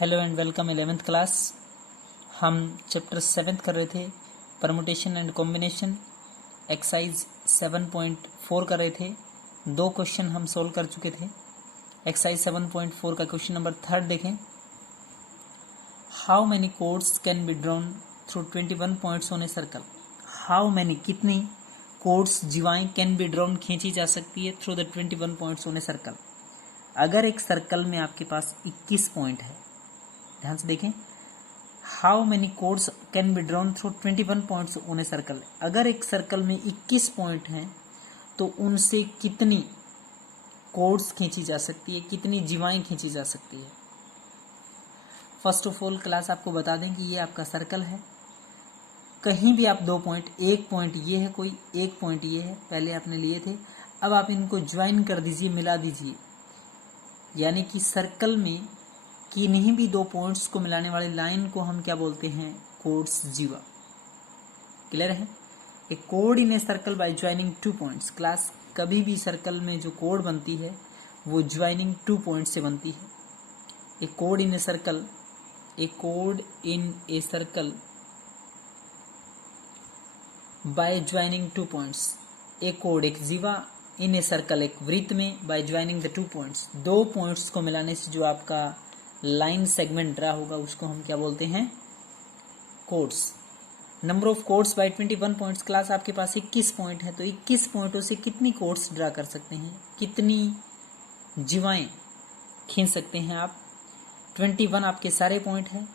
Hello and welcome 11th class. हम chapter 7 कर रहे थे, परमुटेशन एंड कॉम्बिनेशन, एक्सरसाइज 7.4 कर रहे थे। 2 क्वेश्चन हम सोल्व कर चुके थे। एक्सरसाइज 7.4 का क्वेश्चन नंबर 3 देखें। How many codes can be drawn through 21 points on a circle. How many कितनी कोड्स जीवाएं कैन बी ड्रॉन खींची जा सकती है through the 21 points on a circle. अगर एक सर्कल में आपके पास 21 पॉइंट है, ध्यान से देखें, how many codes can be drawn through 21 points on a circle. अगर एक सर्कल में 21 पॉइंट हैं तो उनसे कितनी कोड्स खींची जा सकती है, कितनी जीवाएं खींची जा सकती है। फर्स्ट ऑफ ऑल क्लास आपको बता दें कि ये आपका सर्कल है। कहीं भी आप 2 पॉइंट, एक पॉइंट ये है कोई, एक पॉइंट ये है, पहले आपने लिए थे, अब आप इनको ज्वाइन कर दीजिए, मिला दीजिए, यानी कि सर्कल में किन्हीं भी 2 पॉइंट्स को मिलाने वाली लाइन को हम क्या बोलते हैं, कोड्स जीवा। क्लियर है। ए कोड in a circle by joining 2 points. Class कभी भी सर्कल में जो कोड बनती है वो ज्वाइनिंग 2 पॉइंट्स से बनती है। ए कोड इन ए सर्कल, ए कोड in a circle by joining 2 points. A code, एक जीवा, इन ए सर्कल, एक वृत्त में, by joining the 2 points, 2 points को मिलाने से जो आपका लाइन सेगमेंट ड्रा होगा उसको हम क्या बोलते हैं, codes. Number of codes by 21 points. Class आपके पास 21 पॉइंट है तो 21 पॉइंटों से कितनी कोड्स ड्रा कर सकते हैं, कितनी जीवाएं खींच सकते हैं आप। 21 आपके सारे पॉइंट हैं,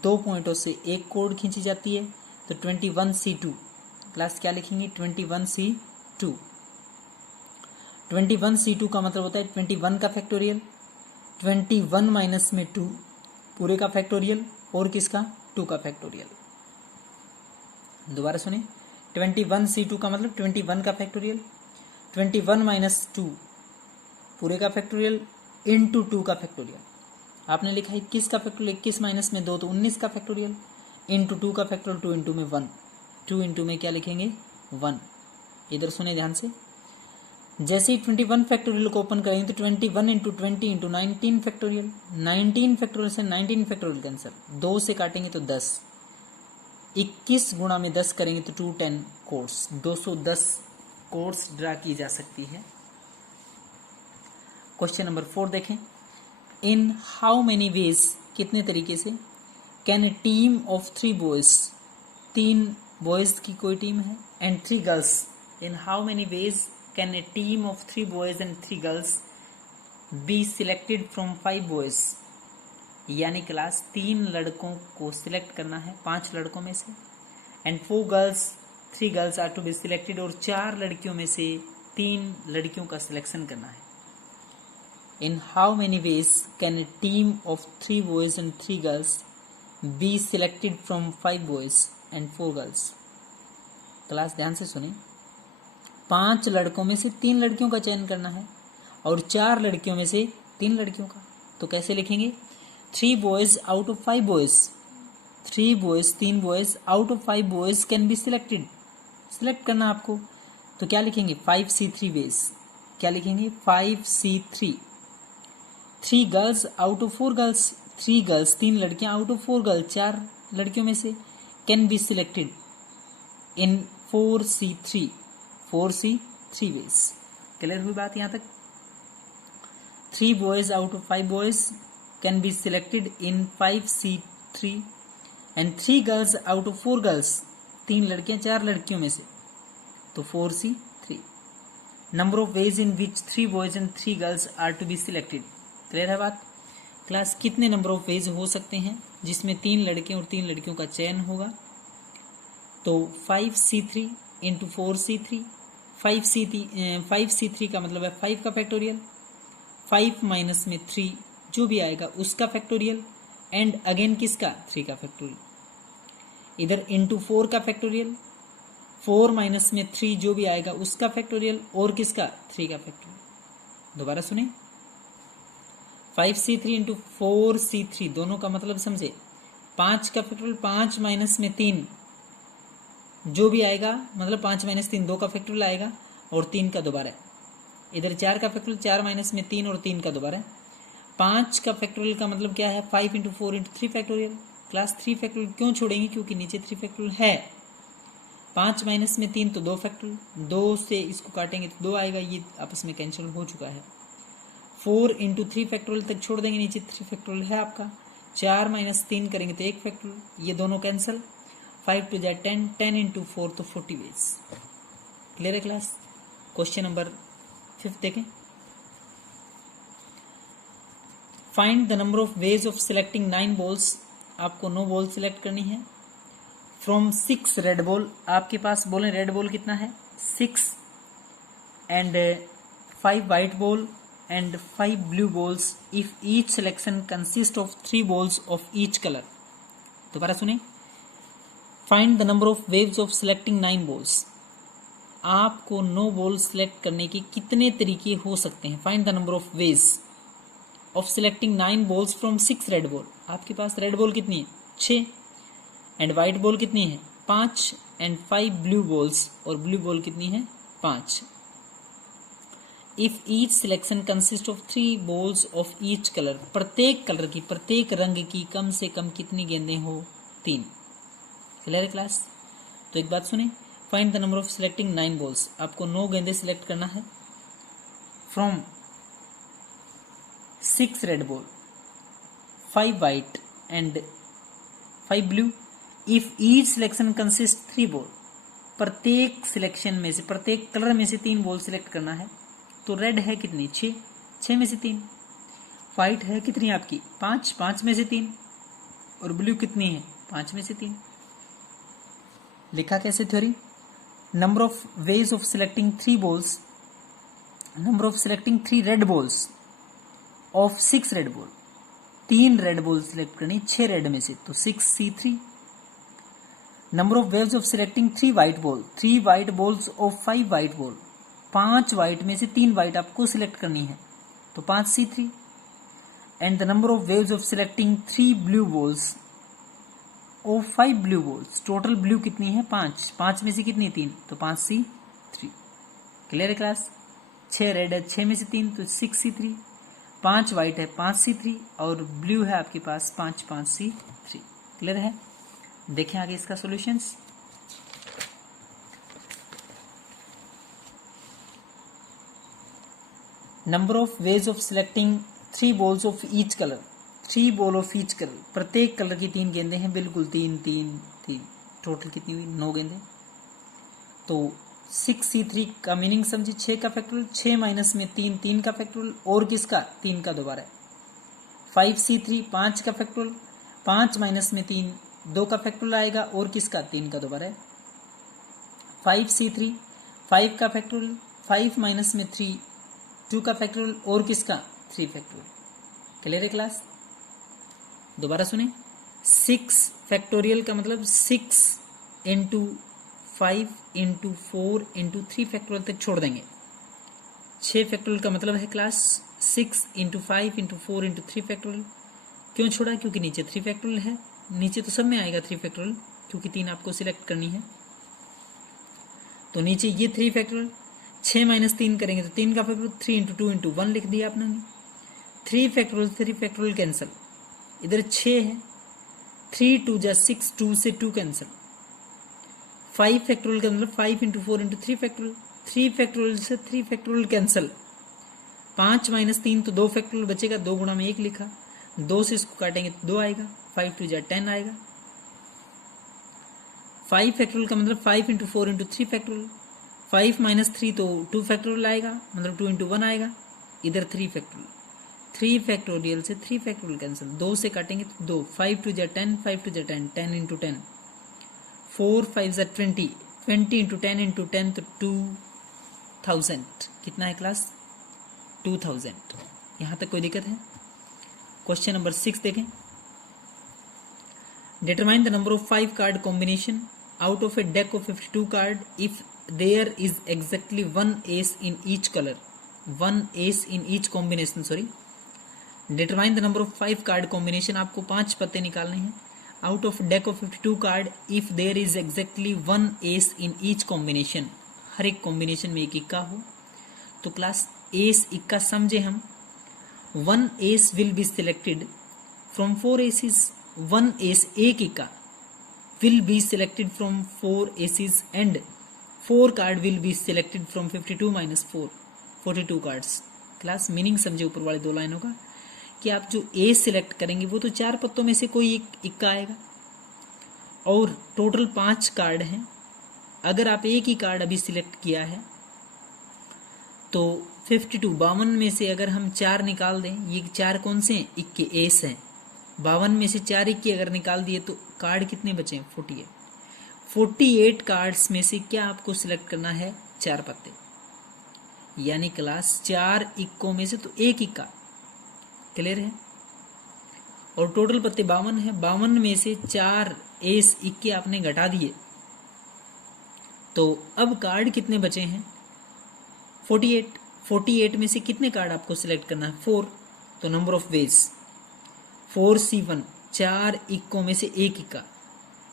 2 पॉइंटों से एक कोड खींची जाती है तो 21C2। क्लास क्या लिखेंगे, 21C2। 21C2 का मतलब होता है 21 का फैक्टोरियल, 21 माइनस में 2 पूरे का फैक्टोरियल, और किसका, 2 का फैक्टोरियल। दोबारा सुने, 21C2 का मतलब 21 का फैक्टोरियल, 21 माइनस 2 पूरे का फैक्टोरियल, इंटू 2 का फैक्टोरियल। आपने लिखा 21 का फैक्टोरियल, 21 माइनस में 2 तो 19 का फैक्टोरियल, इंटू 2 का फैक्टोरियल, 2 इंटू में 1, 2 इंटू में क्या लिखेंगे, 1। इधर सुने ध्यान से, जैसे ही 21 फैक्टोरियल को ओपन करेंगे तो 21 इंटू 20 इंटू 19 फैक्टोरियल, 19 फैक्टोरियल से 19 फैक्टोरियल कैंसिल, 2 से काटेंगे तो 10, 21 गुणा में 10 करेंगे तो 210 कोड्स, 210 कोड्स ड्रा की जा सकती है। क्वेश्चन नंबर 4 देखें। इन हाउ मेनी वेज, कितने तरीके से, can a team of 3 boys, 3 boys की कोई टीम है, and 3 girls, in how many ways can a team of 3 boys and 3 girls be selected from 5 boys। यानी क्लास 3 लड़कों को सिलेक्ट करना है 5 लड़कों में से, and 4 girls, 3 girls are to be selected, और 4 लड़कियों में से 3 लड़कियों का सिलेक्शन करना है। In how many ways can a team of 3 boys and 3 girls be selected from 5 boys and 4 girls. Class ध्यान से सुनिए, 5 लड़कों में से 3 लड़कियों का चयन करना है और 4 लड़कियों में से 3 लड़कियों का। तो कैसे लिखेंगे, 3 boys out of 5 boys, 3 boys, 3 boys out of 5 boys can be selected, select करना आपको। तो क्या लिखेंगे, 5C3 वेज, क्या लिखेंगे, 5C3। 3 girls out of 4 girls, 3 girls, 3 लड़कियां आउट ऑफ 4 गर्ल्स, 4 लड़कियों में से, can be selected in 4C3, 4C3 ways. Clear हुई बात यहां तक। 3 boys out of 5 boys can be selected in 5C3, and 3 girls out of 4 girls, 3 लड़कियां 4 लड़कियों में से, तो 4C3। Number of ways in which 3 boys and 3 girls are to be selected. Clear है बात। क्लास कितने नंबर ऑफ वेज हो सकते हैं जिसमें 3 लड़के और 3 लड़कियों का चयन होगा, तो 5C3 इंटू 4C3, 5C3 का मतलब है 5 का फैक्टोरियल, 5 माइनस में 3 जो भी आएगा उसका फैक्टोरियल, एंड अगेन किसका, 3 का फैक्टोरियल, इधर इंटू 4 का फैक्टोरियल, 4 माइनस में 3 जो भी आएगा उसका फैक्टोरियल, और किसका, 3 का फैक्टोरियल। दोबारा सुने, 5C3 इंटू 4C3 दोनों का मतलब समझे, 5 का फैक्टोरियल, 5 माइनस में 3 जो भी आएगा, मतलब 5 माइनस 3 2 का फैक्टोरियल आएगा, और 3 का दोबारा, इधर 4 का फैक्टोरियल, 4 माइनस में 3 और 3 का दोबारा, 5 का फैक्टोरियल का मतलब क्या है, 5 into 4 into 3 factorial. Class 3 factorial क्यों छोड़ेंगे, क्योंकि नीचे 3 फैक्टोरियल है। 5 माइनस में 3 तो 2 फैक्टोरियल, 2 से इसको काटेंगे तो 2 आएगा, ये आपस में कैंसिल हो चुका है। 4 इंटू 3 फैक्टोरियल तक छोड़ देंगे, नीचे 3 फैक्टोरियल है आपका। 4 माइनस 3 करेंगे तो 1 फैक्टोरियल, ये दोनों कैंसिल। 5 टू जा 10, 10 इंटू 4 तो 40 वेज। क्लियर है क्लास। क्वेश्चन नंबर 5 देखें। Find the number of ways of selecting 9 balls. आपको 9 बॉल सिलेक्ट करनी है फ्रॉम 6 रेड बॉल। आपके पास बोले रेड बॉल कितना है, 6 and 5 white ball and 5 blue balls if each selection consist of 3 balls of each colour. दोबारा सुने, find the number of waves of selecting 9 balls. आपको 9 बॉल सिलेक्ट करने के कितने तरीके हो सकते हैं। Find the number of ways of selecting 9 balls from 6 red ball. आपके पास रेड बॉल कितनी है, 6 एंड व्हाइट बॉल कितनी है, 5 एंड 5 ब्लू बॉल्स, और ब्लू बॉल कितनी है, 5। If each selection consist of 3 balls of each colour. प्रत्येक कलर की, प्रत्येक रंग की कम से कम कितनी गेंदें हो, 3। क्लियर है क्लास। तो एक बात सुने, find the number of selecting 9 balls. आपको 9 गेंदे सिलेक्ट करना है from 6 red ball, 5 white and 5 blue. If each selection consist 3 ball. प्रत्येक सिलेक्शन में से, प्रत्येक कलर में से 3 बॉल सिलेक्ट करना है। तो रेड है कितनी, 6, 6 में से 3। व्हाइट है कितनी आपकी, 5, 5 में से 3। और ब्लू कितनी है, 5 में से 3। लिखा कैसे theory, number of ways of selecting 3 balls, number of selecting 3 red balls of 6 red ball. 3 red ball select करनी 6 रेड में से, तो 6C3। Number of waves of selecting 3 white ball, 3 white balls of 5 white ball. 5 white में से 3 white आपको select करनी है, तो 5C3। And the number of waves of selecting 3 blue balls of 5 blue balls. Total blue कितनी है, 5, 5 में से कितनी, 3, तो 5C3। क्लियर है क्लास। 6 रेड है, 6 में से 3, तो 6C3। 5 व्हाइट है, 5C3, और ब्लू है आपके पास 5, 5C3। क्लियर है। देखें आगे इसका solutions. Number of ways of selecting 3 balls of each colour, 3 ball of each colour. प्रत्येक कलर की 3 गेंदें हैं, बिल्कुल 3, 3, 3। टोटल कितनी हुई, 9 गेंदें। तो 6C3 का मीनिंग समझिए, 6 का फैक्टोरियल, 6 माइनस में 3, 3 का फैक्टोरियल, और किसका, 3 का दोबारा। 5C3 5 का फैक्टोरियल, 5 माइनस में 3 2 का फैक्टोरियल आएगा, और किसका, 3 का दोबारा है। 5C3 5 का फैक्टोरियल, 5 माइनस में 3 2 का फैक्टोरियल, और किसका, 3 फैक्टोरियल। क्लियर है क्लास। दोबारा सुने, 6 फैक्टोरियल का मतलब 6 इंटू 5 इंटू 4 इंटू 3 फैक्टोरियल तक छोड़ देंगे। 6 फैक्टोरियल का मतलब है class 6 into 5 into 4 into 3 factorial. क्यों छोड़ा, क्योंकि नीचे 3 फैक्टोरियल है। नीचे तो सब में आएगा 3 फैक्टोरियल, क्योंकि 3 आपको सिलेक्ट करनी है। तो नीचे ये 3 फैक्टोरियल, 6 माइनस 3 करेंगे तो 3 का फैक्टोरियल, 3 इंटू 2 इंटू 1 लिख दिया आपने। 3 फैक्टोरियल 3 फैक्टोरियल कैंसिल, इधर 6 है, 3 2 जा 6, 2 से 2 कैंसिल। 5 फैक्टोरियल का मतलब 5 इंटू 4 इंटू 3 फैक्टोरियल, 3 फैक्टोरियल से 3 फैक्टोरियल कैंसिल। 5 माइनस 3 तो 2 फैक्टोरियल बचेगा, 2 गुणा में 1 लिखा, 2 से इसको काटेंगे तो 2 आएगा, 5 2 जा 10 आएगा। 5 फैक्टोरियल का मतलब 5 इंटू 4 इंटू 3 फैक्टोरियल, 5 माइनस 3 तो 2 फैक्टोरियल आएगा, मतलब 2 इंटू 1 आएगा, इधर 3 फैक्टोरियल। 3 फैक्टोरियल से 3 फैक्टोरियल कैंसिल, 2 से काटेंगे तो 2, 5 2 जा 10, 5 2 जा 10, 10 इंटू 10, 4 5 जा 20, 20 इंटू 10 इंटू 10 तो 2000। कितना है क्लास, 2000। यहां तक कोई दिक्कत है। क्वेश्चन नंबर 6 देखें। Determine the number of 5 card combination out of a deck of 52 card if there is exactly 1 ace in each color, 1 ace in each combination, sorry. Determine the number of 5 card combination, आपको 5 पत्ते निकालने हैं out of deck of 52 card if there is exactly 1 ace in each combination। हर एक combination में एक इक्का हो। तो क्लास एस इक्का समझे हम, 1 ace will be selected from 4 aces. 1 ace, एक इक्का, will be selected from 4 aces and 4 card will be selected from 52 minus 4, 42 cards. Class meaning समझे ऊपर वाले 2 लाइनों का कि आप जो ए सिलेक्ट करेंगे वो तो 4 पत्तों में से कोई एक इक्का आएगा और टोटल 5 कार्ड हैं। अगर आप एक ही कार्ड अभी सिलेक्ट किया है तो 52 में से अगर हम 4 निकाल दें, ये 4 कौन से हैं? इक्के, एस हैं। 52 में से 4 इक्के अगर निकाल दिए तो कार्ड कितने बचे हैं? 48। 48 कार्ड्स में से क्या आपको सिलेक्ट करना है? 4 पत्ते, यानी क्लास 4 इक्कों में से तो एक इक्का। क्लियर है? और टोटल पत्ते 52 है। 52 में से 4 एस इक्के आपने घटा दिए तो अब कार्ड कितने बचे हैं? 48। 48 में से कितने कार्ड आपको सिलेक्ट करना है? 4। तो नंबर ऑफ वेज 4C1, 4 इक्कों में से एक इक्का,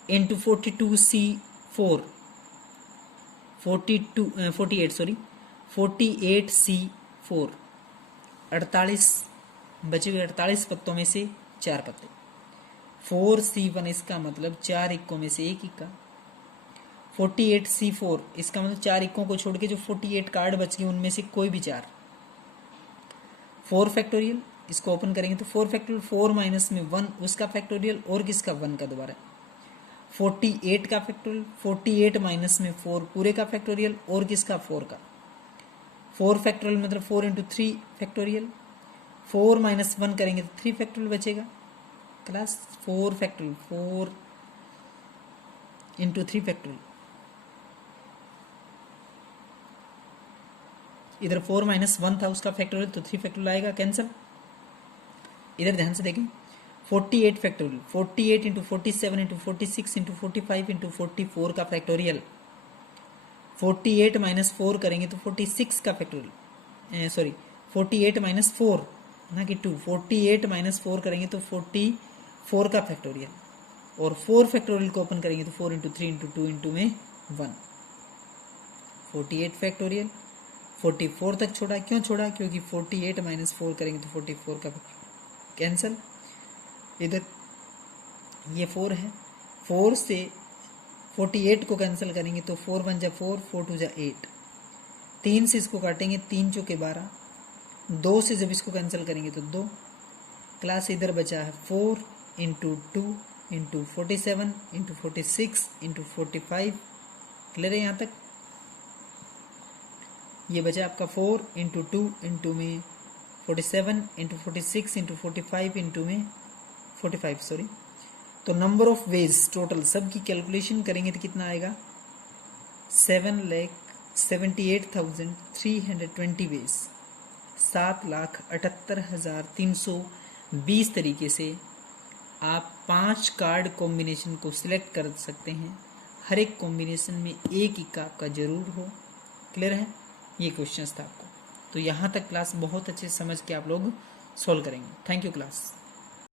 इंटू 48C4, 48C4, 48 बचे हुए 48 पत्तों में से 4 पत्ते। 4C1 इसका मतलब 4 इक्कों में से एक इक्का। 48C4 इसका मतलब 4 इक्कों को छोड़ के जो 48 कार्ड बच गए उनमें से कोई भी 4। 4 फैक्टोरियल, इसको ओपन करेंगे तो 4 फैक्टोरियल, 4 माइनस में 1 उसका फैक्टोरियल और किसका? 1 का दोबारा। 48 का फैक्टोरियल, 48 माइनस में 4 पूरे का फैक्टोरियल और किसका? 4 का। 4 फैक्टोरियल मतलब 4 इंटू 3 फैक्टोरियल। 4 माइनस 1 करेंगे तो 3 फैक्टोरियल बचेगा। Class 4 factorial, 4 into 3 factorial. इधर 4 माइनस 1 था उसका फैक्टोरियल तो 3 फैक्टोरियल आएगा, कैंसिल। इधर ध्यान से देखें 48 factorial, 48 into 47 into 46 into 45 into 44 का फैक्टोरियल। 48 माइनस 4 करेंगे तो 46 का फैक्टोरियल, सॉरी 48 माइनस 4 ना कि 2, 48 माइनस 4 करेंगे तो 44 का फैक्टोरियल और 4 फैक्टोरियल को ओपन करेंगे तो 4 इंटू 3 इंटू 2 इंटू में 1। 48 फैक्टोरियल 44 तक छोड़ा, क्यों छोड़ा? क्योंकि 48 माइनस 4 करेंगे तो 44 का कैंसिल। इधर ये 4 है, 4 से 48 को कैंसिल करेंगे तो 4 1 जा 4, 4 2 जा 8। 3 से इसको काटेंगे, 3 चौके 12। 2 से जब इसको कैंसिल करेंगे तो 2। क्लास इधर बचा है 4 into 2 into 47 into 46 into 45। Clear है यहाँ तक? ये बचा आपका 4 इंटू 2 इंटू में 47 इंटू 46 इंटू 45 इंटू में 45, सॉरी। तो नंबर ऑफ वेज टोटल सब की कैलकुलेशन करेंगे तो कितना आएगा? 7,78,320 वेज, 7,78,320 तरीके से आप 5 कार्ड कॉम्बिनेशन को सिलेक्ट कर सकते हैं। हर एक कॉम्बिनेशन में एक इक्का आपका जरूर हो। क्लियर है? ये क्वेश्चन था आपको। तो यहाँ तक क्लास बहुत अच्छे से समझ के आप लोग सॉल्व करेंगे। Thank you class.